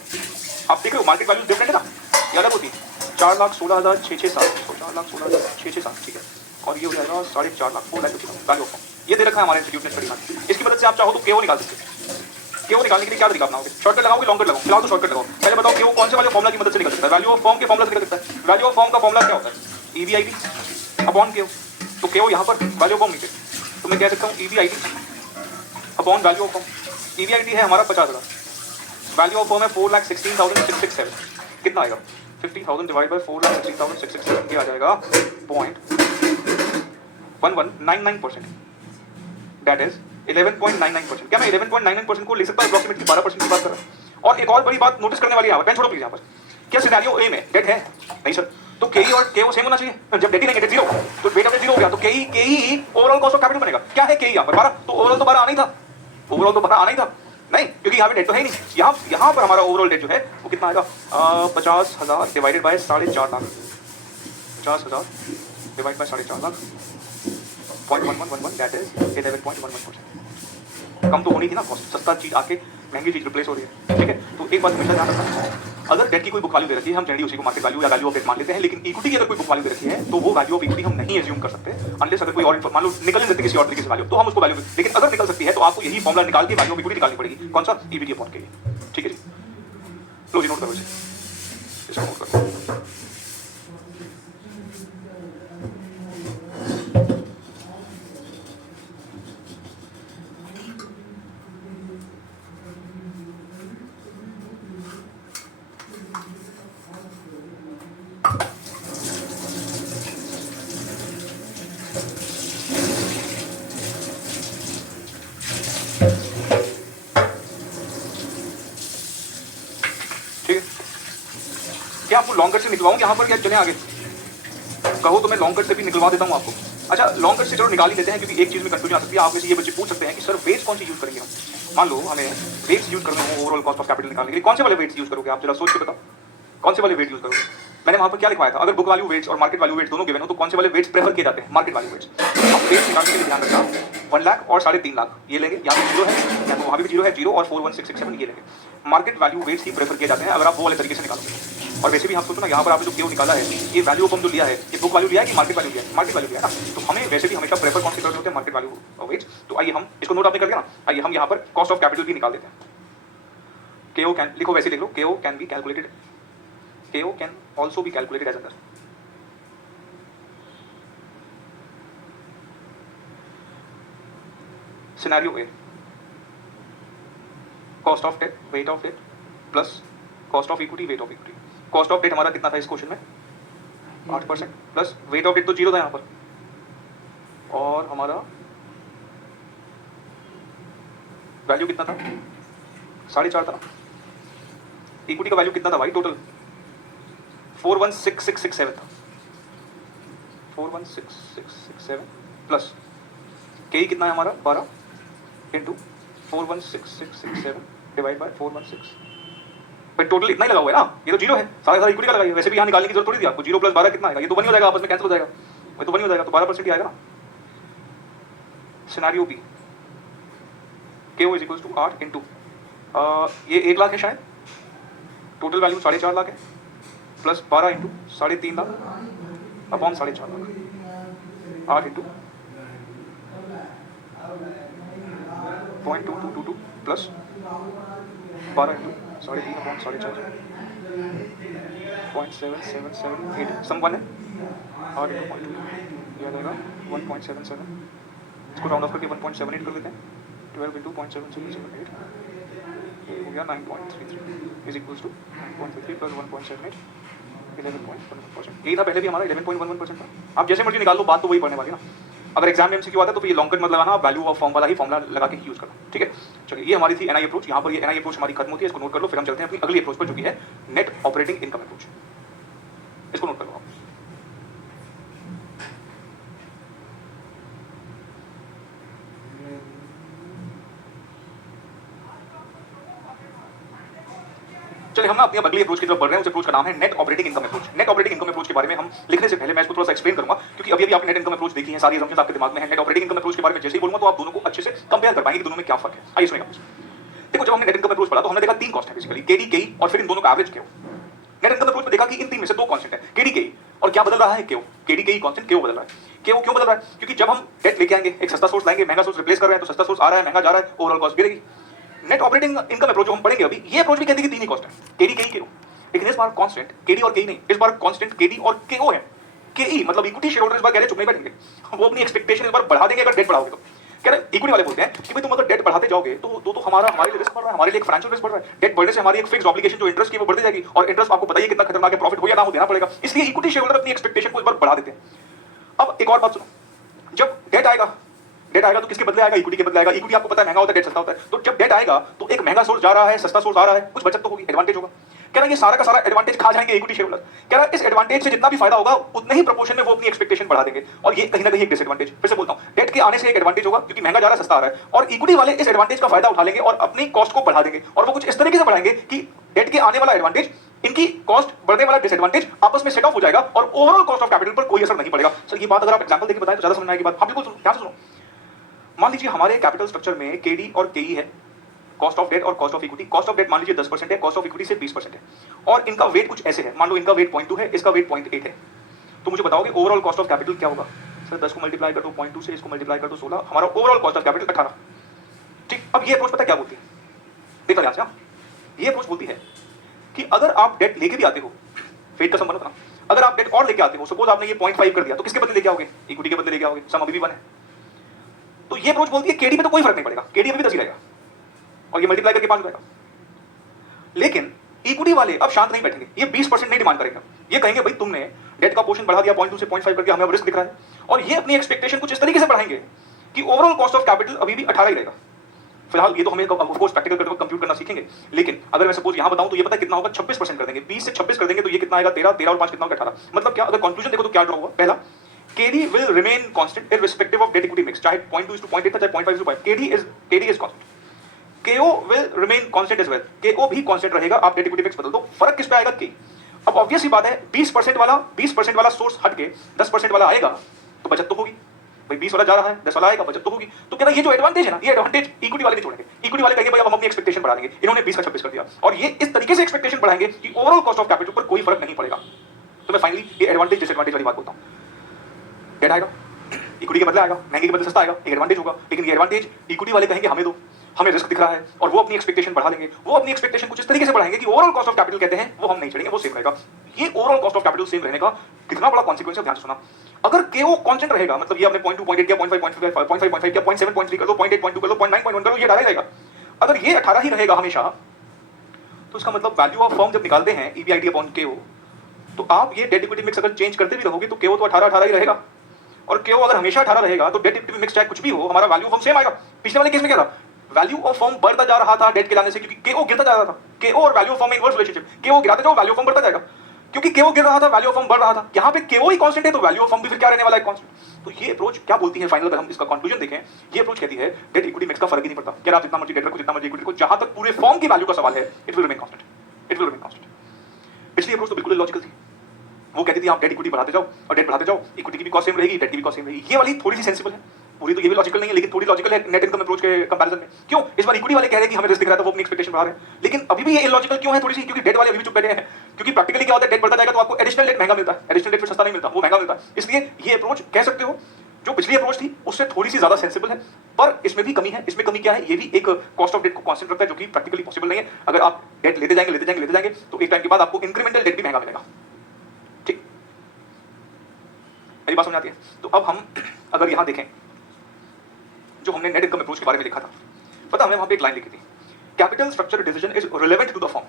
आप देख रहे हो मार्केट वैल्यू डिफरेंट है ना, ये अलग होती है 4,16,667 4,16,667, ठीक है। और ये हो जाएगा 4.5 lakh 4 lakh value of firm. ये दे रखा है हमारे इंस्टीट्यूट ने स्टडी में। इसकी मदद से आप चाहो तो केओ निकाल सकते हैं। केओ निकालने के लिए क्या तरीका अपनाओगे? शॉर्टकट लगाओगे लॉन्ग कट लगाओ? फिलहाल तो शॉर्टकट लगाओ। पहले बताओ केओ कौन से वाले फॉर्मूला की मदद से निकल सकता है? वैल्यू ऑफ फर्म के फॉर्मूला से निकल सकता है। वैल्यू ऑफ फर्म का फॉर्मूला क्या होता है? ईबीआईटी अपॉन केओ। तो केओ यहाँ पर वैल्यू ऑफ फर्म नीचे, तो मैं कह सकता हूँ EBIT upon value of firm. EBIT है हमारा 50,000, वैल्यू ऑफ फर्म है 4,16,667। कितना आएगा 50,000 डिवाइड बाय 4,60,667 आ जाएगा 0.1199%, दैट इज 11.99%। क्या मैं 11.99% को ले सकता हूँ अप्रोक्सीमेटली 12% की बात कर रहा हूँ। और एक और बड़ी बात नोटिस करने वाली है, पेन छोड़ो प्लीज यहाँ पर, क्या सिनेरियो ए में डेट है? नहीं सर, तो केई और केओ सेम होना चाहिए। जब डेट ही नहीं, डेट जीरो, तो वेट ऑफ डेट जीरो हो गया, तो केई ओवरऑल कॉस्ट ऑफ कैपिटल बनेगा। क्या है केई यहाँ पर 12, तो ओवरऑल तो 12 आना ही था, ओवरऑल तो 12 आना ही था नहीं, क्योंकि यहाँ पे डेट तो है ही नहीं। यहाँ पर हमारा ओवरऑल डेट जो है वो कितना आएगा 50,000 divided by 4.5 lakh, 50,000 divide by 4.5 lakh 0.1111, that is 11.11%। कम तो होनी थी ना कॉस्ट, सस्ता चीज आके महंगी चीज रिप्लेस हो रही है, ठीक है। तो एक बात हमेशा ध्यान रखना, अगर डेट की कोई बुक वैल्यू दे रखी है हम जनरली उसी को मार्केट वैल्यू या वैल्यू ऑफ डेट मान लेते हैं, लेकिन इक्विटी की अगर कोई बुक वैल्यू दे रखी है तो वो वैल्यू ऑफ इक्विटी हम नहीं एज्यूम कर सकते अनलेस अगर कोई और मान लो निकल नहीं सकती किसी और तरीके से वैल्यू, तो हम उसको वैल्यू, लेकिन अगर निकल सकती है तो आपको यही फॉर्मूला निकाल के वैल्यू ऑफ इक्विटी निकालनी पड़ेगी। कौन सा? ईबीडी अपॉन के, ठीक है जी। लो जी नोट करो इसे नोट करो। क्या आपको लॉन्ग कट से निकलवाऊं यहाँ पर, क्या चले आगे? कहो तो मैं लॉन्ग कट से भी निकलवा देता हूँ आपको। अच्छा लॉन्ग कट से चलो निकाल ही लेते हैं, क्योंकि एक चीज में कंफ्यूजन आ सकती है। आप ये बच्चे पूछ सकते हैं कि सर वेट्स कौन सी यूज करेंगे हम? मान लो हमें वेट्स यूज करने हो ओवरऑल कॉस्ट ऑफ कैपिटल निकालने के लिए, कौन से वाले वेट्स यूज करोगे आप? जरा सोच के बताओ, कौन से वाले वेट यूज करोगे? मैंने वहां पर क्या लिखवाया था, अगर बुक वैल्यू वेट्स और मार्केट वैल्यू वेट्स दोनों गिवन हो तो कौन से वाले वेट्स प्रेफर किए जाते हैं? Market value weights. अब वेट्स निकालने के लिए ध्यान रखना 1 लाख और 3.5 लाख ये लेंगे, यहाँ पे जीरो है, यहाँ पे वहाँ भी जीरो है, जीरो और 41667 ये लेंगे। मार्केट वैल्यू वेट्स ही प्रेफर किए जाते हैं अगर आप वो वाले तरीके से निकालोगे। और वैसे भी हम सोचो ना, यहाँ पर आपने जो केओ निकाला है, ये वैल्यू ऑफ जो लिया है, ये बुक वैल्यू लिया है कि मार्केट वैल्यू लिया है? मार्केट वैल्यू लिया है ना, तो हमें वैसे भी हमेशा प्रेफर कौन से करने होते हैं? Market value weights. तो आइए हम इसको नोट आपने कर लिया ना, आइए हम यहाँ पर कॉस्ट ऑफ कैपिटल भी निकाल देते हैं। केओ कैन लिखो, वैसे लिख लो, केओ can be calculated, KO can also be calculated as under scenario A, cost of debt, weight of debt plus cost of equity, weight of equity। cost of debt हमारा कितना था इस क्वेश्चन में? 8% प्लस weight of debt तो zero था यहाँ पर, और हमारा वैल्यू कितना था? 4.5 था। इक्विटी का वैल्यू कितना था भाई टोटल? 416667 था, 416667 प्लस के कितना है हमारा 12 इंटू 416667 डिवाइड बाय 416। भाई टोटल इतना ही लगा हुआ है ना, ये तो जीरो है, सारा इक्विटी का लगाइए। वैसे भी यहाँ निकालने की जरूरत थोड़ी थी आपको, 0 + 12 कितना आएगा? ये तो 1 ही हो जाएगा, आपस में कैंसिल हो जाएगा, ये तो 1 ही हो जाएगा, तो 12% ही आएगा ना। Scenario B, KO is equals to 8 into ये 1 लाख है शायद, टोटल वैल्यू 4.5 लाख है, plus 12 into 3.5 lakh upon 4.5 lakh, 8 into 0.2222 plus 12 into 3.5 upon 4.5, 0.7778 सम 1 है, 8 इंटू 0.2 ये आ जाएगा 1.77, इसको राउंड ऑफ करके 1.78 कर लेते हैं, 12 इंटू 0.7778 हो गया 9.33 इज इक्वल्स टू 9.33 प्लस 1.78 11.11%। यही था पहले भी हमारा 11.11% था। आप जैसे मर्जी निकाल लो, बात तो वही पढ़ने वाली ना। अगर एग्जाम में एमसीक्यू आता है तो ये लॉन्ग कट मत लगाना, वैल्यू ऑफ फॉर्म वाला ही फॉर्मूला लगा के यूज करना, ठीक है। चलिए ये हमारी थी एनआई अप्रोच, यहाँ पर ये एनआई अप्रोच हमारी खत्म होती है, इसको नोट कर लो। फिर हम चलते हैं अपनी अगली अप्रोच पर जो कि है नेट ऑपरेटिंग इनकम अप्रोच, इसको नोट कर लो आप। चलिए हम ना अपनी अगली अप्रोच की तरफ बढ़ रहे हैं, उस अप्रोच का नाम है net operating income approach. Net operating income approach के बारे में हम लिखने से पहले मैं इसको थोड़ा सा एक्सप्लेन करूंगा, क्योंकि अभी आपने नेट इनकम अप्रोच देखी है, सारी assumptions आपके दिमाग में है। नेट ऑपरेटिंग इनकम अप्रोच के बारे में जैसे ही बोलूंगा तो आप दोनों को अच्छे से कंपेयर कर पाएंगे कि दोनों में क्या फर्क है। आइए सुनिए। देखो जब हमने नेट इनकम अप्रोच पढ़ा तो हमने देखा 3 कॉस्ट है बेसिकली, केडी केई और फिर इन दोनों का average queue. Net income approach में देखा कि इन 3 में से 2 कांस्टेंट है, केडी केई, और क्या बदल रहा है? क्यू। केडी केई कांस्टेंट, क्यू बदल रहा है। क्यू क्यों बदल रहा है? क्योंकि जब हम डेट लेके आएंगे, एक सस्ता सोर्स लाएंगे, महंगा सोर्स रिप्लेस कर रहे हैं, तो सस्ता सोर्स आ रहा है, महंगा जा रहा है, ओवरऑल कॉस्ट गिरेगी। नेट ऑपरेटिंग इनकम अप्रोच जो हम पढ़ेंगे अभी, ये अप्रोच भी कहते हैं कि 3 ही कॉस्ट है, केडी केई क्यू। लेकिन इस बार कांस्टेंट केडी और केई नहीं, इस बार कांस्टेंट केडी और केओ है। केई मतलब इक्विटी शेयर होल्डर इस बार कह रहे चुप नहीं बैठेंगे, वो अपनी एक्सपेक्टेशन इस बार बढ़ा देंगे अगर डेट बढ़ाओगे तो। कह रहे इक्विटी वाले बोलते हैं कि भाई तुम अगर डेट बढ़ाते जाओगे तो हमारे लिए रिस्क बढ़ रहा है, हमारे लिए एक फाइनेंशियल रिस्क बढ़ रहा है। डेट बढ़ने से हमारी एक फिक्स ऑब्लिगेशन जो इंटरेस्ट की वो बढ़ती जाएगी, और इंटरेस्ट आपको बताइए कितना खतरनाक है, प्रॉफिट हो या ना हो देना पड़ेगा। इसलिए इक्विटी शेयर होल्डर अपनी एक्सपेक्टेशन को इस बार बढ़ा देते हैं। अब एक और बात सुनो, जब डेट आएगा तो किसके बदले आएगा? इक्विटी के बदले आएगा। इक्विटी आपको पता है महंगा होता है, डेट सस्ता होता है। तो जब डेट आएगा तो एक महंगा सोर्स जा रहा है, सस्ता सोर्स आ रहा है, कुछ बचत तो होगी, एडवांटेज होगा। कह रहा है ये सारा का सारा एडवांटेज खा जाएंगे इक्विटी शेयर होल्डर। कह रहा है इस एडवांटेज से जितना भी फायदा होगा उतने ही प्रोपोर्शन में वो अपनी एक्सपेक्टेशन बढ़ा देंगे, और ये कहीं ना कहीं एक डिसएडवांटेज। फिर से बोलता हूं, डेट के आने से एक एडवांटेज होगा क्योंकि महंगा जा रहा है, सस्ता आ रहा है, और इक्विटी वाले इस एडवांटेज का फायदा उठा लेंगे और अपनी कॉस्ट को बढ़ा देंगे, और वो कुछ इस तरीके से बढ़ाएंगे कि डेट के आने वाला एडवांटेज, इनकी कॉस्ट बढ़ने वाला डिसएडवांटेज आपस में सेट ऑफ हो जाएगा और ओवरऑल कॉस्ट ऑफ कैपिटल पर कोई असर नहीं पड़ेगा। सर ये बात अगर आप एग्जांपल देके बताएं तो ज्यादा समझ में आएगी बात। हाँ बिल्कुल सुनो, ध्यान से सुनो। मान लीजिए हमारे कैपिटल स्ट्रक्चर में केडी और केई है, कॉस्ट ऑफ डेट और cost of equity. Cost of debt मान लीजिए 10% है, कॉस्ट ऑफ इक्विटी से 20% है, और इनका वेट कुछ ऐसे है, मान लो इनका वेट 0.2 है, इसका वेट 0.8 है। तो मुझे बताओगे ओवरऑल कॉस्ट ऑफ कैपिटल क्या होगा? सर 10 को मल्टीप्लाई कर दो 0.2 से, इसको मल्टीप्लाई कर दो 16, हमारा ओवरऑल कॉस्ट ऑफ कैपिटल 18। ठीक, अब ये अप्रोच पता क्या बोलती है? देखो ध्यान से, ये अप्रोच बोलती है कि अगर आप डेट लेके भी आते हो, वेट का सम बना था, अगर आप डेट और लेके आते हो, सपोज आपने ये 0.5 कर दिया, तो किसके बदले लेके आओगे? इक्विटी के बदले लेके आओगे, सम अभी भी 1 है। तो ये अप्रोच बोलती है केडी में तो कोई फर्क नहीं पड़ेगा, केडी में भी 10 ही रहेगा, और ये मल्टीप्लाई करके 5 हो जाएगा। लेकिन इक्विटी वाले अब शांत नहीं बैठेंगे, ये 20% नहीं डिमांड करेंगे। ये कहेंगे भाई तुमने डेट का पोर्शन बढ़ा दिया 0.2 से 0.5 कर दिया, हमें अब रिस्क दिख रहा है, और ये अपनी एक्सपेक्टेशन कुछ इस तरीके से बढ़ाएंगे कि ओवरऑल कॉस्ट ऑफ कैपिटल अभी भी 18 ही रहेगा। फिलहाल ये तो हमें ऑफ कोर्स प्रैक्टिकल करके कंप्यूट करना सीखेंगे, लेकिन अगर मैं सपोज यहां बताऊं तो ये पता है कितना होगा? 26% कर देंगे, 20 से 26 कर देंगे तो ये कितना आएगा? 13, 13 और 5 कितना होगा? 18। मतलब क्या, अगर कंक्लूजन देखो तो क्या ड्रॉ हुआ? पहला, KD will remain constant irrespective of debt equity mix, चाहे 0.2:0.8 था, चाहे 0.5:5, KD is constant। KO will remain constant as well, KO भी constant रहेगा, आप डेट इक्विटी मिक्स बदल दो, फर्क किस पे आएगा? K। अब ऑब्वियस ही बात है, 20% वाला सोर्स हट के 10% वाला आएगा तो बचत तो होगी भाई, 20 वाला जा रहा है, 10 वाला आएगा, बचत तो होगी। तो कहना ये जो एडवांटेज है ना, ये एडवांटेज इक्विटी वाले नहीं छोड़ेंगे। इक्विटी वाले कहेंगे भाई अब हम अपनी एक्सपेक्टेशन बढ़ा देंगे, इन्होंने 20 का 26 कर दिया, और ये इस तरीके से एक्सपेक्टेशन बढ़ाएंगे कि ओवरऑल कॉस्ट ऑफ कैपिटल पर कोई फर्क नहीं पड़ेगा। तो मैं फाइनली ये एडवांटेज डिसएडवांटेज वाली बात बोलता हूं। डेट आएगा, इक्विटी के बदले आएगा, महंगे के बदले सस्ता आएगा, एक एडवांटेज होगा, लेकिन ये एडवांटेज इक्विटी वाले कहेंगे हमें दो, हमें रिस्क दिख रहा है, और वो अपनी एक्सपेक्टेशन बढ़ा लेंगे। वो अपनी एक्सपेक्टेशन कुछ इस तरीके से बढ़ाएंगे कि ओवरऑल कॉस्ट ऑफ कैपिटल कहते हैं वो हम नहीं चढ़ेंगे, वो सेम रहेगा। ये overall cost of capital same रहने का कितना बड़ा कॉन्सिक्वेंस है, ध्यान से सुना। अगर केओ कांस्टेंट रहेगा, मतलब ये आपने 0.2 0.8 किया, 0.5 0.5 किया, 0.7 0.3 कर लो, 0.8 0.2 कर लो, 0.9 0.1 कर लो, ये 18 ही रहेगा। अगर ये 18 ही रहेगा हमेशा, तो इसका मतलब वैल्यू ऑफ फर्म जब निकालते हैं EBIT अपॉन केओ, तो आप ये डेट इक्विटी मिक्स अगर चेंज करते भी रहोगे तो केओ तो 18 ही रहेगा, और केओ अगर हमेशा 18 रहेगा तो डेट इक्विटी मिक्स चाहे कुछ भी हो, हमारा वैल्यू ऑफ फर्म सेम आएगा। पिछले वाले केस में क्या था? वैल्यू ऑफ फर्म बढ़ता जा रहा था डेट के लाने से, क्योंकि केओ गिरता जा रहा था। केओ और वैल्यू ऑफ फर्म में इनवर्स रिलेशनशिप, केओ गिराते जाओ वैल्यू ऑफ फर्म बढ़ता जाएगा, क्योंकि केओ गिर रहा था वैल्यू ऑफ फर्म बढ़ रहा था। यहाँ पे केओ ही कांस्टेंट है तो वैल्यू ऑफ फर्म भी फिर क्या रहने वाला है? कांस्टेंट। तो ये अप्रोच क्या बोलती है फाइनल, अगर हम इसका कंक्लूजन देखें, ये अप्रोच कहती है डेट इक्विटी मिक्स का फर्क ही नहीं पड़ता, क्या आप जितना मर्जी डेट रखो, जितना मर्जी इक्विटी रखो, जहां तक पूरे फर्म की वैल्यू का सवाल है, it will remain constant, it will remain constant. पिछली अप्रोच तो बिल्कुल लॉजिकल थी, वो कहती थी आप डेट इक्विटी बढ़ाते जाओ और डेट बढ़ाते जाओ, इक्विटी की भी कॉस्ट सेम रहेगी, डेट की भी कॉस्ट सेम रहेगी। ये वाली थोड़ी सी सेंसिबल है, पूरी तो ये भी लॉजिकल नहीं है, लेकिन थोड़ी लॉजिकल है नेट इनकम अप्रोच के कंपैरिजन में। क्यों? इस बार इक्विटी वाले कह रहे हैं कि हमें रिस्क दिख रहा है तो वो अपनी एक्सपेक्टेशन बढ़ा रहे हैं, लेकिन अभी भी ये इलॉजिकल क्यों है थोड़ी सी? क्योंकि डेट वाले अभी भी चुप बैठे हैं, क्योंकि प्रैक्टिकली क्या होता है, डेट बढ़ता जाएगा तो आपको एडिशनल डेट महंगा मिलता है, एडिशनल डेट फिर सस्ता नहीं मिलता, वो महंगा मिलता है। इसलिए ये अप्रोच कह सकते हो जो पिछली अप्रोच थी उससे थोड़ी सी ज्यादा सेंसिबल है, पर इसमें भी कमी है। इसमें कमी क्या है? ये भी एक कॉस्ट ऑफ डेट को कांस्टेंट रखता है, जो कि प्रैक्टिकली पॉसिबल नहीं है। अगर आप डेट लेते जाएंगे तो एक टाइम के बाद आपको इंक्रीमेंटल डेट भी महंगा मिलेगा। ठीक, मेरी बात समझ आती है? तो अब हम अगर यहां देखें जो हमने नेट इनकम अप्रोच के बारे में लिखा था, पता हमने वहां पे एक लाइन लिखी थी, capital structure decision is relevant to the firm.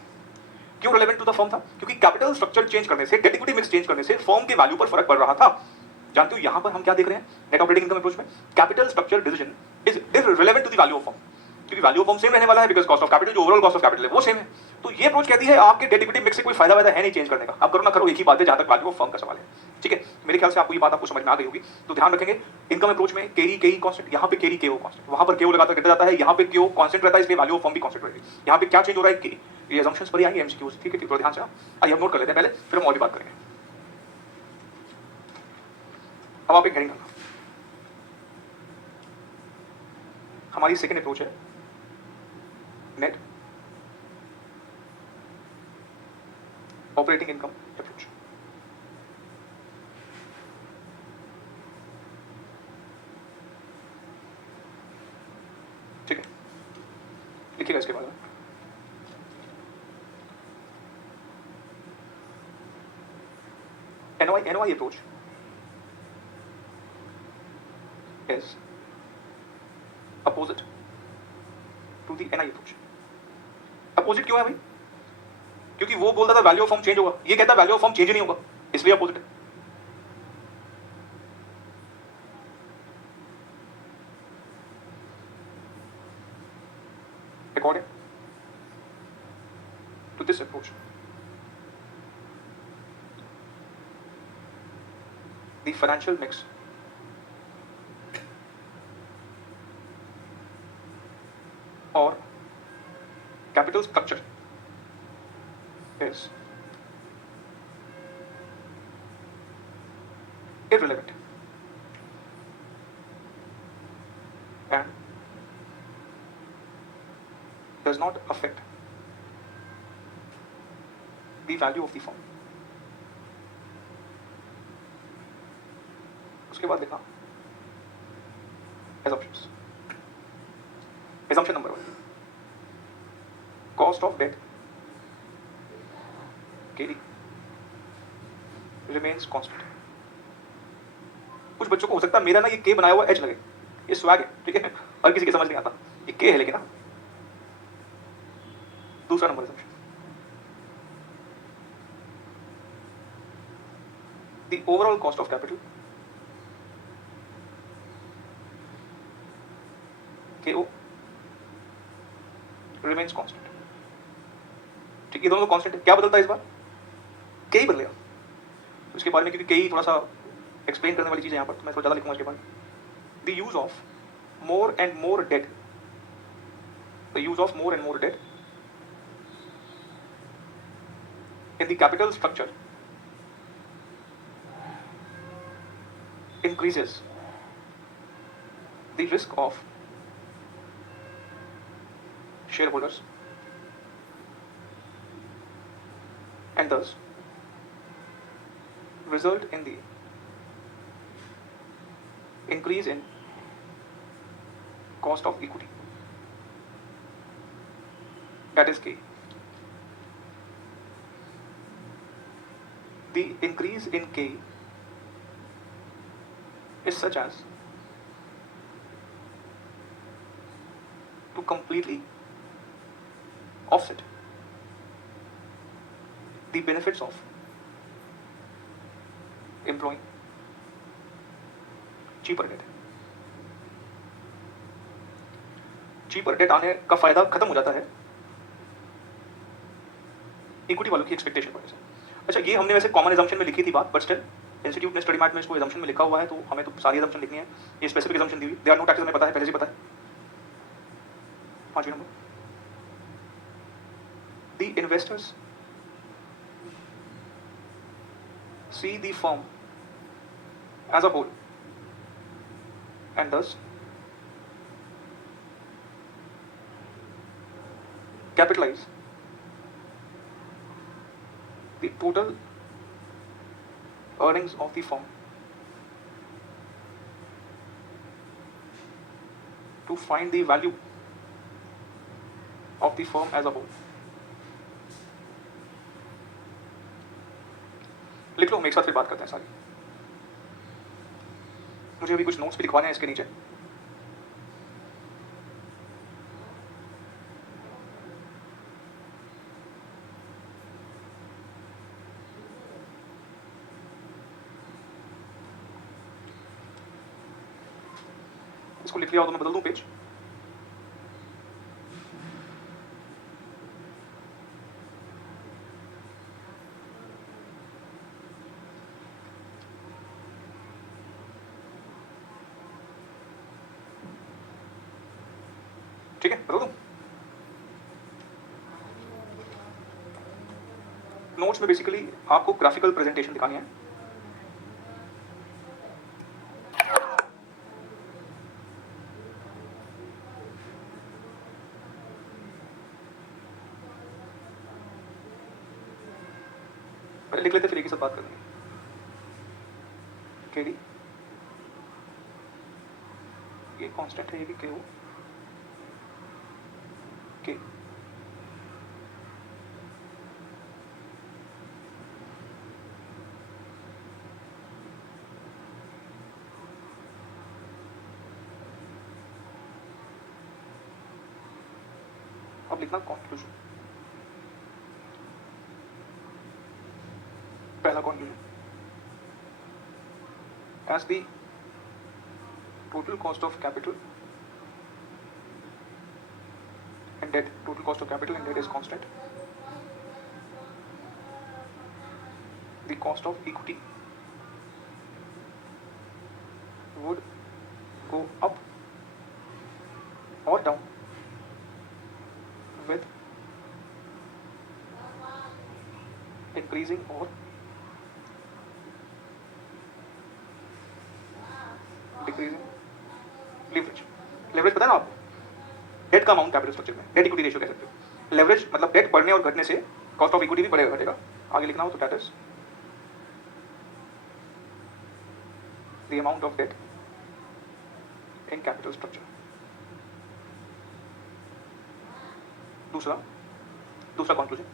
क्यों रिलेवेंट टू द फर्म था? क्योंकि कैपिटल स्ट्रक्चर चेंज करने से, डेट इक्विटी मिक्स चेंज करने से फर्म के वैल्यू पर फर्क पड़ रहा था। जानते हो यहां पर हम क्या देख रहे हैं नेट ऑपरेटिंग इनकम अप्रोच में? Capital structure decision is irrelevant to the value of firm, क्योंकि वैल्यू ऑफ फर्म सेम रहने वाला है, बिकॉज कॉस्ट ऑफ कैपिटल, जो ओवरऑल कॉस्ट ऑफ कैपिटल है वो सेम है। तो ये अप्रोच कहती है आपके डेट इक्विटी मिक्स से कोई फायदा है नहीं चेंज करने का, आप करो ना करो एक ही बात है जहां तक वैल्यू ऑफ फर्म का सवाल है। ठीक है, मेरे ख्याल से आपको ये बात आपको समझ में आ गई होगी। तो ध्यान रखेंगे इनकम अप्रोच में केई कांस्टेंट, यहाँ पे केई केओ कांस्टेंट, वहां पर केओ लगातार गिरता जाता है, यहाँ पे केओ कांस्टेंट रहता है, इसलिए वैल्यू ऑफ फर्म भी कांस्टेंट रहेगी। यहाँ पे क्या चेंज हो रहा है कि ये असम्पशंस पर ही आएंगे एमसीक्यूज। ठीक है, ध्यान से आइए हम नोट कर लेते हैं पहले, फिर हम और भी बात करेंगे। अब आप एक हेडिंग करना, हमारी सेकंड अप्रोच है नेट ऑपरेटिंग इनकम अप्रोच। ठीक है, लिखिएगा इसके बाद NOI approach is opposite to the NI approach. Opposite क्यों है भाई? क्योंकि वो बोलता था वैल्यू ऑफ फॉर्म चेंज होगा, ये कहता है वैल्यू ऑफ फॉर्म चेंज नहीं होगा, इसलिए अपोजिट है। According to this approach, the financial mix or capital structure is irrelevant and does not affect the value of the firm। उसके बाद लिखा assumptions। assumption number 1, cost of debt KD remains constant। कुछ बच्चों को हो सकता है मेरा ना ये के बनाया हुआ एच लगे, ये स्वैग है, ठीक है, हर किसी के समझ नहीं आता, ये के है लेकिन ना। दूसरा number assumption, the overall cost of capital KO remains constant। ठीक, ये दोनों तो कांस्टेंट है, क्या बदलता है इस बार? के ही बदलेगा। तो इसके बारे में क्योंकि के ही थोड़ा सा एक्सप्लेन करने वाली चीज़ है यहाँ पर, तो मैं थोड़ा ज़्यादा लिखूंगा इसके बारे में। The use of more and more debt, the use of more and more debt in the capital structure increases the risk of shareholders and thus result in the increase in cost of equity, that is K। The increase in K is such as to completely offset the benefits of employing cheaper debt। cheaper debt आने का फायदा खत्म हो जाता है equity वालों की expectation पर। अच्छा, ये हमने वैसे कॉमन एजम्पशन में लिखी थी बात, बट स्टिल इंस्टीट्यूट ने स्टडी मैट में इसको एजम्पशन में लिखा हुआ है, तो हमें तो सारी एजम्पशन लिखनी है। ये स्पेसिफिक एजम्पशन दी हुई, दे आर नो टैक्सेस, हमें पता है, पहले से पता है। 5वें number, the investors see the firm as a whole and thus capitalize the total earnings of the firm to find the value of the firm as a whole। लिख लो, हम एक साथ फिर बात करते हैं सारी। मुझे अभी कुछ नोट्स भी लिखवाने हैं इसके नीचे। इसको लिख लिया हो तो मैं बदल दूं पेज। ठीक है, बता दूं। नोट्स में बेसिकली आपको ग्राफिकल प्रेजेंटेशन दिखानी है। पहले लिख लेते फिर एक ही साथ बात करेंगे। केडी ये कांस्टेंट है, ये भी के हो के अब लिखना कंक्लूजन। पहला conclusion, as the total cost of capital and debt, total cost of capital and debt is constant, the cost of equity would go up or down with increasing or decreasing leverage. leverage पता है ना आपको, date का amount capital structure में, debt equity ratio कह सकते हो। Leverage मतलब डेट बढ़ने और घटने से कॉस्ट ऑफ इक्विटी भी बढ़ेगा घटेगा। आगे लिखना हो तो that is the amount of debt in capital structure. दूसरा conclusion,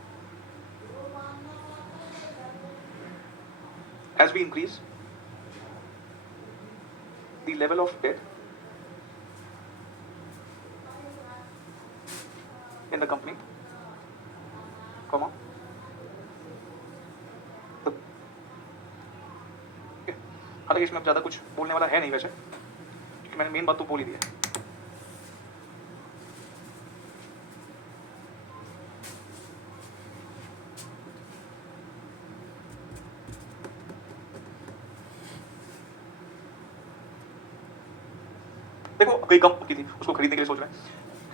as we increase the level of debt in the company, comma, हालांकि इसमें अब ज़्यादा कुछ बोलने वाला है नहीं वैसे, क्योंकि मैंने मेन बात तो बोल ही दी है। देखो कोई कंपनी थी, उसको खरीदने के लिए सोच रहे हैं,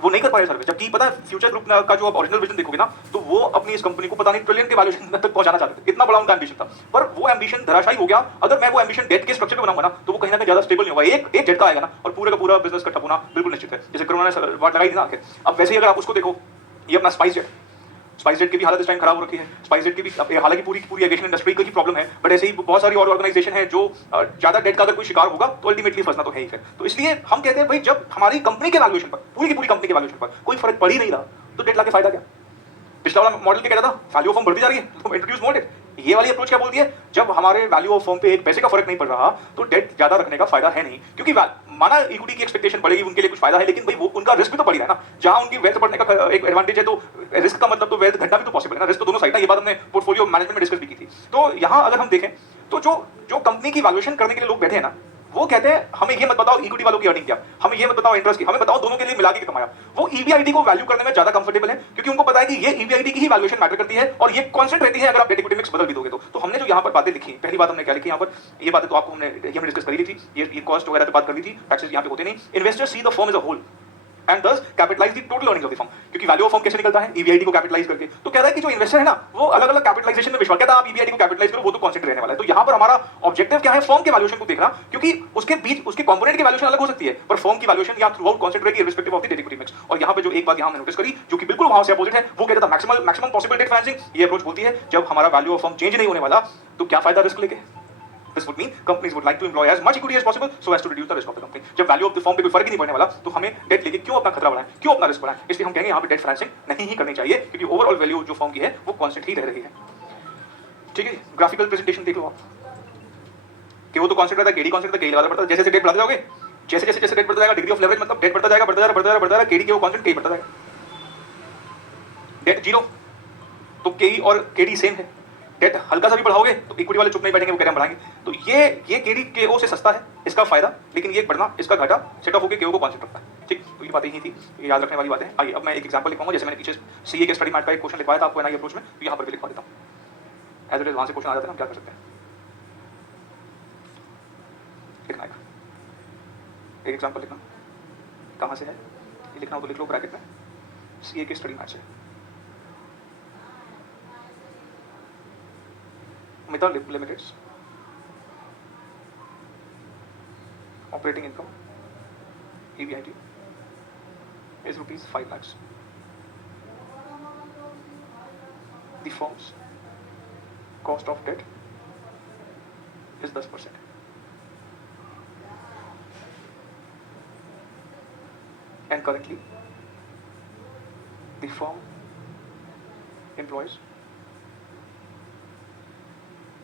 वो नहीं कर पाए सर्विस, जबकि पता है फ्यूचर ग्रुप का जो आप ओरिजिनल विजन देखोगे ना, तो वो अपनी इस कंपनी को पता नहीं ट्रिलियन के वैल्यूएशन तक पहुंचाना चाहते थे, इतना बड़ा उनका एम्बिशन था, पर वो एम्बिशन धराशायी हो गया। अगर मैं वो एम्बिशन डेट के स्ट्रक्चर पे बनाऊंगा ना, तो वो कहीं ना कहीं ज्यादा स्टेबल नहीं होगा, एक झटका आएगा ना और पूरे का पूरा बिजनेस का ठप होना बिल्कुल निश्चित है। जैसे कोरोना ने वाट लगाई थी ना आखिर, अब वैसे ही अगर आप उसको देखो, ये अपना स्पाइसजेट की भी हालत इस टाइम खराब हो रखी है। स्पाइसजेट की भी हालांकि पूरी एविएशन इंडस्ट्री की प्रॉब्लम है, बट ऐसे ही बहुत सारी और ऑर्गेनाइजेशन है जो ज्यादा डेट का अगर कोई शिकार होगा तो अल्टीमेटली फंसना तो है ही फिर। तो इसलिए हम कहते हैं भाई, जब हमारी कंपनी के वैल्यूएशन पर, पूरी की पूरी कंपनी के वैल्यूएशन पर कोई फर्क पड़ ही नहीं रहा, तो डेट लाके फायदा क्या। पिछला वाला मॉडल क्या कहता था, वैल्यू ऑफ फर्म बढ़ती जा रही है तो इंट्रोड्यूस मोर डेट। ये वाली अप्रोच क्या बोलती है, जब हमारे वैल्यू ऑफ फर्म पे एक पैसे का फर्क नहीं पड़ रहा तो डेट ज्यादा रखने का फायदा है नहीं, क्योंकि माना इक्विटी की एक्सपेक्टेशन बढ़ेगी, उनके लिए कुछ फायदा है, लेकिन भाई वो उनका रिस्क भी तो बढ़ रहा है ना। जहां उनकी वेल्थ बढ़ने का एक एडवांटेज है, तो रिस्क का मतलब तो वेल्थ घटना भी तो पॉसिबल है ना। रिस्क तो दोनों साइड है, ये बात हमने पोर्टफोलियो मैनेजमेंट में डिस्कस भी की थी। तो यहाँ अगर हम देखें तो जो कंपनी की वैल्यूएशन करने के लिए लोग बैठे हैं ना, वो कहते हैं हमें ये मत बताओ इक्विटी वालों की अर्निंग क्या, हमें ये मत बताओ इंटरेस्ट की, हमें बताओ दोनों के लिए मिला के कमाया। वो ईबीआईटी को वैल्यू करने में ज्यादा कंफर्टेबल है, क्योंकि उनको पता है कि ये ईबीआईटी की ही वैल्यूएशन मैटर करती है और ये कांस्टेंट रहती है अगर आप डेट इक्विटी मिक्स बदल भी दोगे तो हमने जो यहाँ पर बातें लिखी, पहली बात हमने क्या लिखी यहाँ पर, ये बातें तो आपको हमने डिस्कस करी थी, ये कॉस्ट वगैरह पे बात कर ली थी, टैक्सेस यहाँ पे होते नहीं। Investors see the firm as a whole and thus capitalise the total earnings of the firm, क्योंकि वैल्यू ऑफ फर्म कैसे निकलता है, ईबीआईटी को कैपिटलाइज करके। तो कह रहा है कि जो इन्वेस्टर है ना, वो अलग अलग कैपिटलाइजेशन में विश्वास कहता है, आप ईबीआईटी को कैपिटलाइज करो, वो तो कांस्टेंट रहने वाला है। तो यहाँ पर हमारा ऑब्जेक्टिव क्या है, फर्म के वैल्यूएशन को देखना, क्योंकि उसके बीच उसके कंपोनेंट की वैल्यूएशन अलग हो सकती है, पर फर्म की वैल्यूएशन यहाँ थ्रू आउट कांस्टेंट रहेगी respective of the debt equity mix. और यहाँ पे जो एक बात यहाँ नोटिस करी, जो कि बिल्कुल वहां से अपोजिट है, वो कहता था मैक्सिमम पॉसिबल डेट फाइनेंसिंग। ये अप्रोच बोलती है जब हमारा वैल्यू ऑफ फर्म चेंज नहीं होने वाला तो क्या फायदा रिस्क लेके। This would mean companies would like to employ as much equity as possible so as to reduce the risk of the company. जब वैल्यू ऑफ द फर्म पे कोई फर्क ही नहीं पड़ने वाला तो हमें डेट लेके क्यों अपना खतरा बढ़ाएं, क्यों अपना रिस्क बढ़ाएं। इसलिए हम कहेंगे यहाँ पे डेट फाइनेंसिंग नहीं ही करनी चाहिए, क्योंकि ओवरऑल वैल्यू जो फर्म की है वो कांस्टेंट ही रह रही है। ठीक है, ग्राफिकल प्रेजेंटेशन देख लो आप, कि वो तो कांस्टेंट रहता है, केडी कांस्टेंट रहता है, केडी बढ़ता है, जैसे डेट बढ़ाते जाओगे, जैसे डेट बढ़ता जाएगा, डिग्री ऑफ लेवरेज मतलब डेट बढ़ता जाएगा, केडी के वो कांस्टेंट केडी बढ़ता जाएगा। डेट जीरो तो केई और केडी सेम है, डेट हल्का सा भी बढ़ाओगे तो इक्विटी वाले चुप नहीं बैठेंगे, वो कह रहे हैं बढ़ाएंगे। तो ये केडी केओ से सस्ता है, इसका फायदा, लेकिन ये बढ़ना इसका घाटा सेट ऑफ होकर केओ को कांस्टेंट रखता है। ठीक, तो ये बातें ही थी, ये याद रखने वाली बातें। आइए अब मैं एक एग्जांपल लिखवाऊंगा, जैसे मैंने पीछे सीए के स्टडी मैट का एक क्वेश्चन लिखवाया था आपको एनआई अप्रोच में, तो यहाँ पर भी लिखवा देता हूँ। एज इट इज वहां से क्वेश्चन आ जाता है, हम क्या कर सकते हैं, लिखना है एक एग्जाम्पल लिखना, कहाँ से है ये लिखना हो तो लिख लो ब्रैकेट में, सीए के स्टडी मैट से। Mita Limited's operating income EBIT is rupees 5 lakhs. The firm's cost of debt is 10%. And currently the firm employs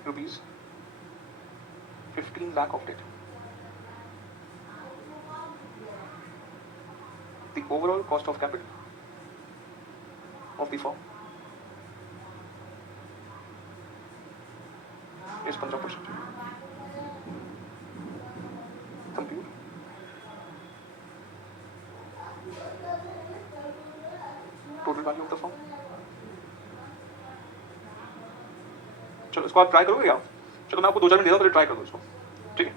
rupees 15 lakh of debt. The overall cost of capital of the form is 15%. Compute total value of the form. चलो इसको आप try करोगे क्या? चलो मैं आपको 2-4 minute देता हूँ, फिर ट्राई कर दो इसको. ठीक है.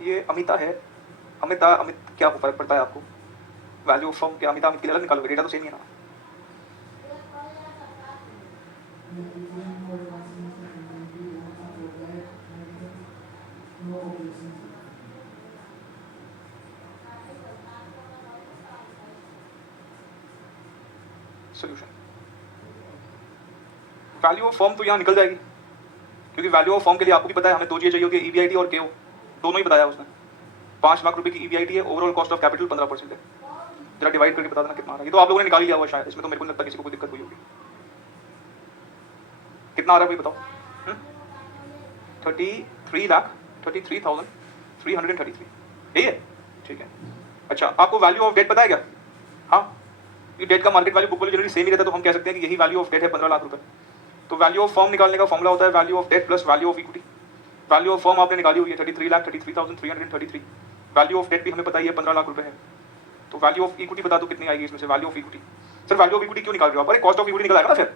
ये अमिता है. अमित क्या फर्क पड़ता है आपको? वैल्यू ऑफ फर्म क्या अमित के लिए अलग निकालोगे? डेटा तो सेम ही है ना. सोल्यूशन. वैल्यू ऑफ फर्म तो यहाँ निकल जाएगी, क्योंकि वैल्यू ऑफ फर्म के लिए आपको भी पता है हमें दो चीजें चाहिए होती है, ईबीआईटी और केओ. दोनों ही बताया उसने. 5 लाख रुपए की ईबीआईटी है, ओवरऑल कॉस्ट ऑफ कैपिटल 15% है. जरा डिवाइड करके बता देना कितना आ रहा है. ये तो आप लोगों ने निकाल लिया हुआ शायद, इसमें तो मेरे को नहीं लगता किसी को कोई दिक्कत हुई होगी. कितना आ रहा है भाई बताओ? 33,33,333. यही है. ठीक है. अच्छा, आपको वैल्यू ऑफ डेट पता है क्या? हाँ, ये डेट का market value book value generally same ही रहता है, तो हम कह सकते हैं कि यही वैल्यू ऑफ डेट है 15 लाख रुपए. तो वैल्यू ऑफ फर्म निकालने का फॉर्मुला होता है value of debt plus value of equity. Value of firm आपने निकाली हुई है 33,33,333. वैल्यू ऑफ डेट भी हमें पता ही है 15 लाख रुपए है. तो वैल्यू ऑफ इक्विटी बता दो कितनी आएगी इसमें से value of equity. Sir value of equity क्यों निकाल रहे हो आप? अरे कॉस्ट ऑफ इक्विटी निकल आएगा ना फिर.